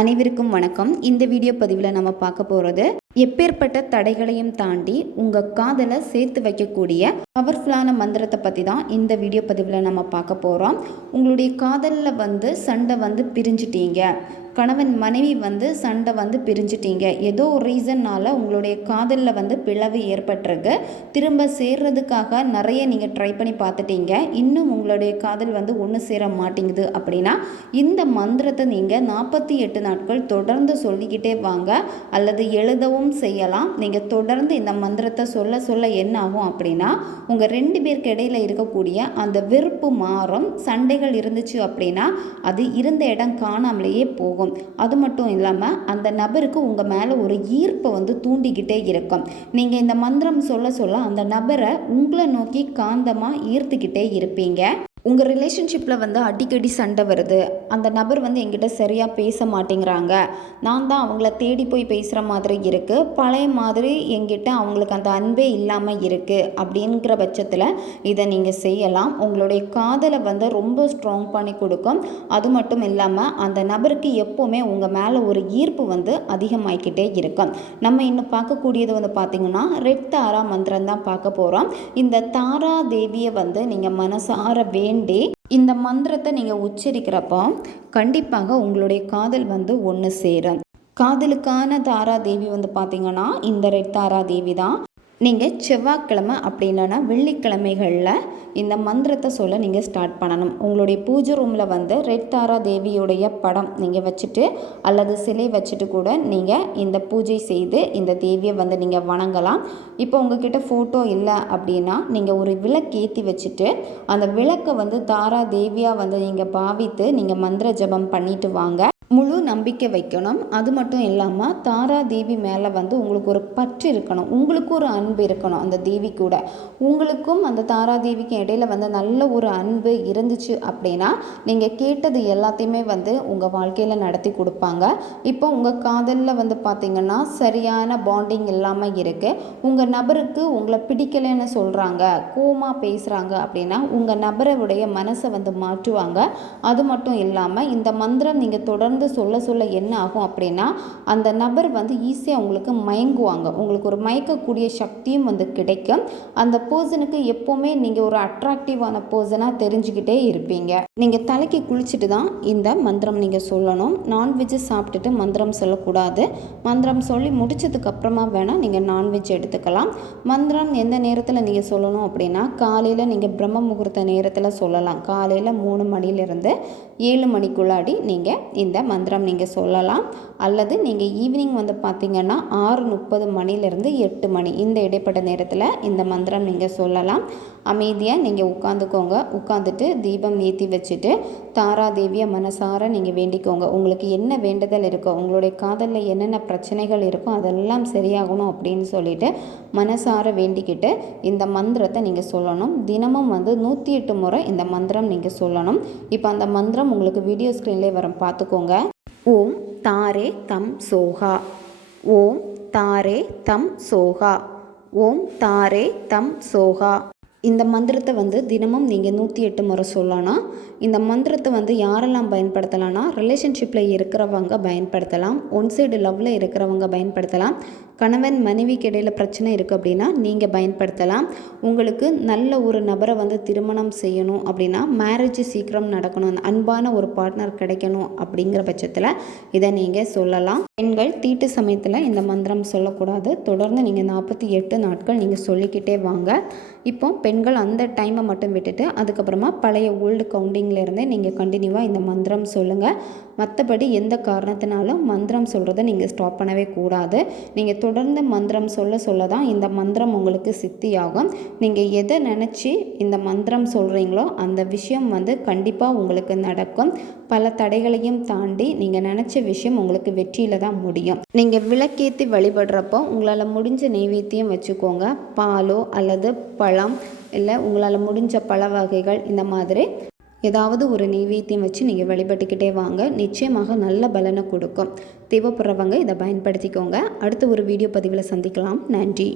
அனைவருக்கும் வணக்கம். இந்த வீடியோ பதிவில் நம்ம பார்க்க போகிறது எப்பேற்பட்ட தடைகளையும் தாண்டி உங்கள் காதலை சேர்த்து வைக்கக்கூடிய பவர்ஃபுல்லான மந்திரத்தை பற்றி தான் இந்த வீடியோ பதிவில் நம்ம பார்க்க போகிறோம். உங்களுடைய காதலில் சண்டை பிரிஞ்சிட்டீங்க, கணவன் மனைவி சண்டை பிரிஞ்சிட்டீங்க, ஏதோ ஒரு ரீசன்னால் உங்களுடைய காதலில் பிளவு ஏற்பட்டிருக்கு. திரும்ப சேர்றதுக்காக நிறைய நீங்கள் ட்ரை பண்ணி பார்த்துட்டீங்க, இன்னும் உங்களுடைய காதல் ஒன்று சேர மாட்டேங்குது அப்படின்னா இந்த மந்திரத்தை நீங்கள் 48 நாட்கள் தொடர்ந்து சொல்லிக்கிட்டே வாங்க, அல்லது எழுதவும் செய்யலாம். நீங்கள் தொடர்ந்து இந்த மந்திரத்தை சொல்ல சொல்ல என்ன ஆகும் அப்படின்னா உங்கள் 2 பேருக்கு இடையில் இருக்கக்கூடிய அந்த வெறுப்பு மாறும். சண்டைகள் இருந்துச்சு அப்படின்னா அது இருந்த இடம் காணாமலேயே போகும். அது மட்டும் இல்லாமல் அந்த நபருக்கு உங்கள் மேலே ஒரு ஈர்ப்பை தூண்டிக்கிட்டே இருக்கும். நீங்கள் இந்த மந்திரம் சொல்ல சொல்ல அந்த நபரை உங்களை நோக்கி காந்தமாக ஈர்த்துக்கிட்டே இருப்பீங்க. உங்கள் ரிலேஷன்ஷிப்பில் அடிக்கடி சண்டை வருது, அந்த நபர் என்கிட்ட சரியாக பேச மாட்டேங்கிறாங்க, நான் தான் அவங்கள தேடி போய் பேசுகிற மாதிரி இருக்குது, பழைய மாதிரி என்கிட்ட அவங்களுக்கு அந்த அன்பே இல்லாமல் இருக்குது அப்படிங்கிற பட்சத்தில் இதை நீங்கள் செய்யலாம். உங்களுடைய காதலை ரொம்ப ஸ்ட்ராங் பண்ணி கொடுக்கும். அது மட்டும் இல்லாமல் அந்த நபருக்கு எப்போவுமே உங்கள் மேலே ஒரு ஈர்ப்பு அதிகமாகிக்கிட்டே இருக்கும். நம்ம இன்னும் பார்க்கக்கூடியது பார்த்திங்கன்னா ரெட் தாரா மந்திரம் தான் பார்க்க போகிறோம். இந்த தாரா தேவியை நீங்கள் மனசார இந்த மந்திரத்தை நீங்கள் உச்சரிக்கிறப்போ கண்டிப்பாக உங்களுடைய காதல் ஒன்று சேரும். காதலுக்கான தாரா தேவி பார்த்திங்கன்னா இந்த ரெட் தாரா தேவி தான். நீங்கள் செவ்வாய்க்கிழமை அப்படி இல்லைன்னா வெள்ளிக்கிழமைகளில் இந்த மந்திரத்தை சொல்ல நீங்கள் ஸ்டார்ட் பண்ணணும். உங்களுடைய பூஜை ரூமில் ரெட் தாரா தேவியுடைய படம் நீங்கள் வச்சுட்டு அல்லது சிலை வச்சுட்டு கூட நீங்கள் இந்த பூஜை செய்து இந்த தேவியை நீங்கள் வணங்கலாம். இப்போ உங்ககிட்ட ஃபோட்டோ இல்லை அப்படின்னா நீங்கள் ஒரு விளக்கு ஏற்றி வச்சுட்டு அந்த விளக்கை தாரா தேவியாக நீங்கள் பாவித்து நீங்கள் மந்திர ஜபம் பண்ணிட்டு வாங்க. முழு நம்பிக்கை வைக்கணும். அது மட்டும் இல்லாமல் தாரா தேவி மேலே உங்களுக்கு ஒரு பற்று இருக்கணும், உங்களுக்கு ஒரு அன்பு இருக்கணும். அந்த தேவி கூட உங்களுக்கும் அந்த தாரா தேவிக்கும் இடையில நல்ல ஒரு அன்பு இருந்துச்சு அப்படின்னா நீங்கள் கேட்டது எல்லாத்தையுமே உங்கள் வாழ்க்கையில் நடத்தி கொடுப்பாங்க. இப்போ உங்கள் காதலில் பார்த்திங்கன்னா சரியான பாண்டிங் இல்லாமல் இருக்குது, உங்கள் நபருக்கு உங்களை பிடிக்கலைன்னு சொல்கிறாங்க, கோமா பேசுகிறாங்க அப்படின்னா உங்கள் நபருடைய மனசை மாற்றுவாங்க. அது மட்டும் இல்லாமல் இந்த மந்திரம் நீங்கள் தொடர்ந்து சொல்ல சொல்ல என்ன ஆகும் அப்படின்னா அந்த நபர் ஈஸியாக உங்களுக்கு மயங்குவாங்க. உங்களுக்கு ஒரு மயக்கக்கூடிய சக்தியும் கிடைக்கும். அந்த பர்சனுக்கு எப்போவுமே நீங்கள் ஒரு அட்ராக்டிவான பர்சனாக தெரிஞ்சுக்கிட்டே இருப்பீங்க. நீங்கள் தலைக்கு குளிச்சுட்டு தான் இந்த மந்திரம் நீங்கள் சொல்லணும். நான்வெஜ் சாப்பிட்டுட்டு மந்திரம் சொல்லக்கூடாது. மந்திரம் சொல்லி முடிச்சதுக்கு அப்புறமா வேணால் நீங்கள் நான்வெஜ் எடுத்துக்கலாம். மந்திரம் எந்த நேரத்தில் நீங்கள் சொல்லணும் அப்படின்னா காலையில் நீங்கள் பிரம்ம முகூர்த்த நேரத்தில் சொல்லலாம். காலையில் 3 மணிலேருந்து 7 மணிக்குள்ளாடி நீங்கள் இந்த மந்திரம் நீங்கள் சொல்லலாம். அல்லது நீங்கள் ஈவினிங் பார்த்திங்கன்னா 6:30 மணிலேருந்து 8 மணி இந்த இடைப்பட்ட நேரத்தில் இந்த மந்திரம் நீங்கள் சொல்லலாம். அமைதியாக நீங்கள் உட்காந்துக்கோங்க. உட்காந்துட்டு தீபம் ஏற்றி வச்சுட்டு தாரா தேவியை மனசார நீங்கள் வேண்டிக்கோங்க. உங்களுக்கு என்ன வேண்டுதல் இருக்கோ, உங்களுடைய காதலில் என்னென்ன பிரச்சனைகள் இருக்கோ அதெல்லாம் சரியாகணும் அப்படின்னு சொல்லிட்டு மனசார வேண்டிக்கிட்டு இந்த மந்திரத்தை நீங்கள் சொல்லணும். தினமும் 108 முறை இந்த மந்திரம் நீங்கள் சொல்லணும். இப்போ அந்த மந்திரம் உங்களுக்கு வீடியோ ஸ்க்ரீன்லேயே வரும், பார்த்துக்கோங்க. ஓம் தாரே தம் சோகா, ஓம் தாரே தம் சோகா, ஓம் தாரே தம் சோகா. இந்த மந்திரத்தை தினமும் நீங்கள் 108 முறை சொல்லலாம். இந்த மந்திரத்தை யாரெல்லாம் பயன்படுத்தலாம்னா ரிலேஷன்ஷிப்பில் இருக்கிறவங்க பயன்படுத்தலாம், ஒன் சைடு லவ்வில் இருக்கிறவங்க பயன்படுத்தலாம், கணவன் மனைவிக்கு இடையில் பிரச்சனை இருக்குது அப்படின்னா நீங்கள் பயன்படுத்தலாம். உங்களுக்கு நல்ல ஒரு நபரை திருமணம் செய்யணும் அப்படின்னா மேரேஜ் சீக்கிரம் நடக்கணும், அன்பான ஒரு பார்ட்னர் கிடைக்கணும் அப்படிங்கிற பட்சத்தில் இதை நீங்கள் சொல்லலாம். பெண்கள் தீட்டு சமயத்தில் இந்த மந்திரம் சொல்லக்கூடாது. தொடர்ந்து நீங்கள் 48 நாட்கள் நீங்கள் சொல்லிக்கிட்டே வாங்க. இப்போ பெண்கள் அந்த டைமை மட்டும் விட்டுட்டு அதுக்கப்புறமா பழைய ஓல்டு கவுண்டிங்லேருந்தே நீங்கள் கண்டினியூவாக இந்த மந்திரம் சொல்லுங்கள். மற்றபடி எந்த காரணத்தினாலும் மந்திரம் சொல்கிறத நீங்கள் ஸ்டாப் பண்ணவே கூடாது. நீங்கள் தொடர்ந்து மந்திரம் சொல்ல சொல்ல தான் இந்த மந்திரம் உங்களுக்கு சித்தியாகும். நீங்கள் எதை நினச்சி இந்த மந்திரம் சொல்கிறீங்களோ அந்த விஷயம் கண்டிப்பாக உங்களுக்கு நடக்கும். பல தடைகளையும் தாண்டி நீங்கள் நினச்ச விஷயம் உங்களுக்கு வெற்றியில் தான் முடியும். நீங்கள் விளக்கேற்றி வழிபடுறப்போ உங்களால் முடிஞ்ச நெய்வேத்தியம் வச்சுக்கோங்க. பாலோ அல்லது பழம் இல்லை உங்களால் முடிஞ்ச பழ வகைகள் இந்த மாதிரி ஏதாவது ஒரு நெய்வேத்தியம் வச்சு நீங்கள் வழிபட்டுக்கிட்டே வாங்க. நிச்சயமாக நல்ல பலனை கொடுக்கும். தேவைப்படுறவங்க இதை பயன்படுத்திக்கோங்க. அடுத்த ஒரு வீடியோ பதிவில் சந்திக்கலாம். நன்றி.